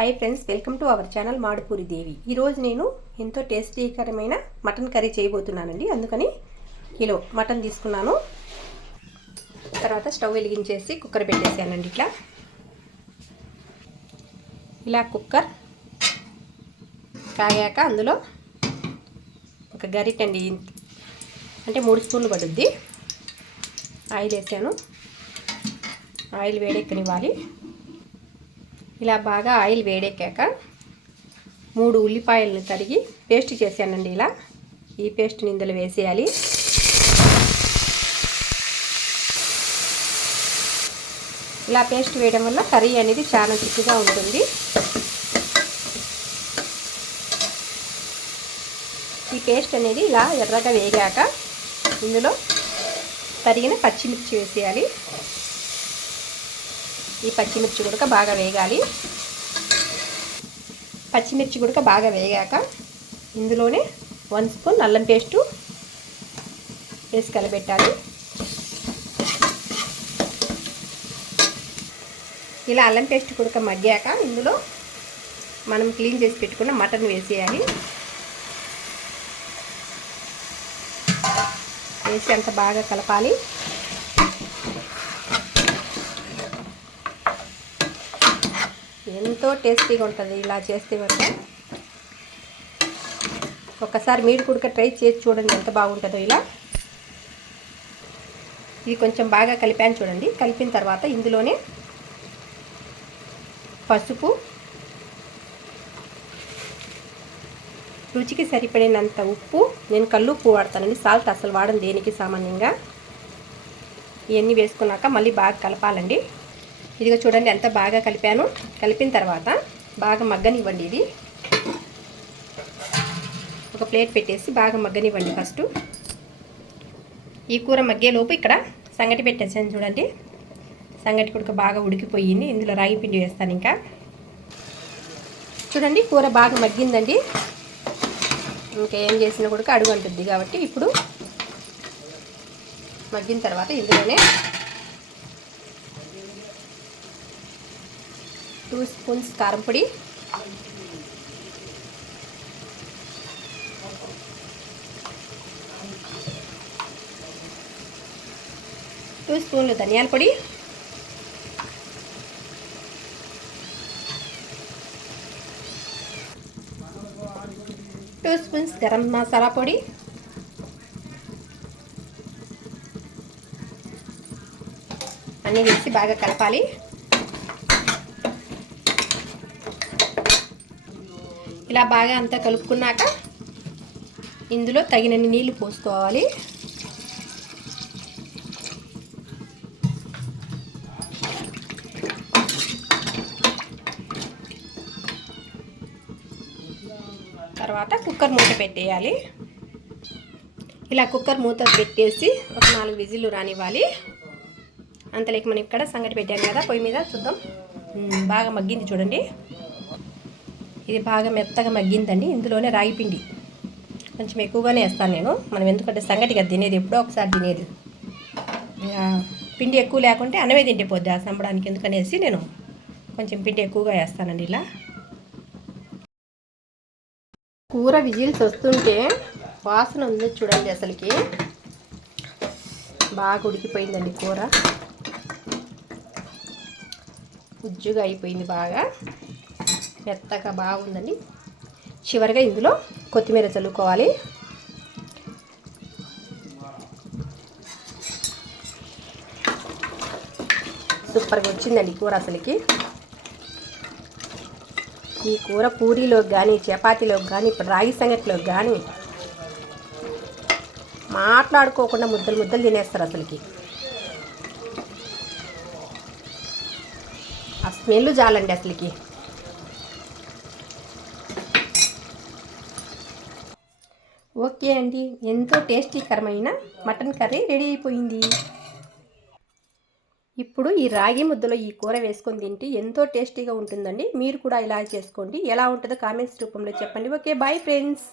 Hi friends, welcome to our channel Madupuri Devi. ఈరోజు నేను ఎంతో టేస్టీకరమైన మటన్ కర్రీ చేయబోతున్నానండి. అందుకని కిలో మటన్ తీసుకున్నాను. తర్వాత స్టవ్ వెలిగించేసి కుక్కర్ పెట్టేసానండి. ఇలా కుక్కర్ కాగాక అందులో ఒక గరిటండి, అంటే 3 స్పూన్లు పడుద్ది ఆయిల్ వేసాను. ఆయిల్ వేడెక్కనివ్వాలి. ఇలా బాగా ఆయిల్ వేడెక్కాక 3 ఉల్లిపాయలను తరిగి పేస్ట్ చేశానండి. ఈ పేస్ట్ని ఇందులో వేసేయాలి. ఇలా పేస్ట్ వేయడం వల్ల కర్రీ అనేది చాలా రుచిగా ఉంటుంది. ఈ పేస్ట్ అనేది ఇలా ఎర్రగా వేగాక ఇందులో తరిగిన పచ్చిమిర్చి వేసేయాలి. ఈ పచ్చిమిర్చి కూడా బాగా వేగాలి. పచ్చిమిర్చి కూడా బాగా వేగాక ఇందులోనే 1 స్పూన్ అల్లం పేస్టు వేసి కలబెట్టాలి. ఇలా అల్లం పేస్ట్ కూడా మగ్గాక ఇందులో మనం క్లీన్ చేసి పెట్టుకున్న మటన్ వేసేయాలి. వేసి అంత బాగా కలపాలి. ఎంతో టేస్టీగా ఉంటుంది ఇలా చేస్తే వరకు. ఒకసారి మీరు కూడా ట్రై చేసి చూడండి ఎంత బాగుంటుందో. ఇది కొంచెం బాగా కలిపాను చూడండి. కలిపిన తర్వాత ఇందులోనే పసుపు, రుచికి సరిపడినంత ఉప్పు, నేను కల్లుప్పు వాడతానండి, సాల్ట్ అసలు వాడను దేనికి సామాన్యంగా. ఇవన్నీ వేసుకున్నాక మళ్ళీ బాగా కలపాలండి. ఇదిగో చూడండి ఎంత బాగా కలిపాను. కలిపిన తర్వాత బాగా మగ్గనివ్వండి. ఇది ఒక ప్లేట్ పెట్టేసి బాగా మగ్గనివ్వండి. ఫస్ట్ ఈ కూర మగ్గేలోపు ఇక్కడ సంగటి పెట్టేసాను చూడండి. సంగటి కూడా బాగా ఉడికిపోయింది. ఇందులో రాగి పిండి వేస్తాను. ఇంకా చూడండి కూర బాగా మగ్గిందండి. ఇంకా ఏం చేసినా కూడా అడుగు అంటుంది కాబట్టి ఇప్పుడు మగ్గిన తర్వాత ఇందులోనే 2 స్పూన్స్ కారం పొడి, 2 స్పూన్లు ధనియాల పొడి, 2 స్పూన్స్ గరం మసాలా పొడి, అన్నీ వేసి బాగా కలపాలి. ఇలా బాగా అంతా కలుపుకున్నాక ఇందులో తగినన్ని నీళ్లు పోసుకోవాలి. తర్వాత కుక్కర్ మూత పెట్టేయాలి. ఇలా కుక్కర్ మూత పెట్టేసి ఒక 4 విజిల్లు రానివ్వాలి. అంతలోకి మనం ఇక్కడ సంగటి పెట్టాను కదా పొయ్యి మీద, చూద్దాం. బాగా మగ్గింది చూడండి. ఇది బాగా మెత్తగా మగ్గిందండి. ఇందులోనే రాగి పిండి కొంచెం ఎక్కువగానే వేస్తాను నేను. మనం ఎందుకంటే సంగటి కదా తినేది, ఎప్పుడో ఒకసారి తినేది. పిండి ఎక్కువ లేకుంటే అన్నమే తింటే పోద్ది ఆ సంబడానికి, ఎందుకనేసి నేను కొంచెం పిండి ఎక్కువగా వేస్తానండి. ఇలా కూర విజిల్స్ వస్తుంటే వాసన ఉంది చూడండి. అసలుకి బాగా ఉడికిపోయిందండి కూర. ఉజ్జుగా అయిపోయింది, బాగా మెత్తగా బాగుందండి. చివరిగా ఇందులో కొత్తిమీర చల్లుకోవాలి. సూపర్గా వచ్చిందండి కూర. అసలుకి ఈ కూర పూరీలోకి కానీ, చపాతీలోకి కానీ, ఇప్పుడు రాగి సంగటిలోకి కానీ మాట్లాడుకోకుండా ముద్దలు ముద్దలు తినేస్తారు. అసలుకి ఆ స్మెల్ చాలండి అసలుకి. ఓకే అండి, ఎంతో టేస్టీకరమైన మటన్ కర్రీ రెడీ అయిపోయింది. ఇప్పుడు ఈ రాగి ముద్దలో ఈ కూర వేసుకొని తింటే ఎంతో టేస్టీగా ఉంటుందండి. మీరు కూడా ఇలా చేసుకోండి. ఎలా ఉంటుందో కామెంట్స్ రూపంలో చెప్పండి. Okay, bye friends.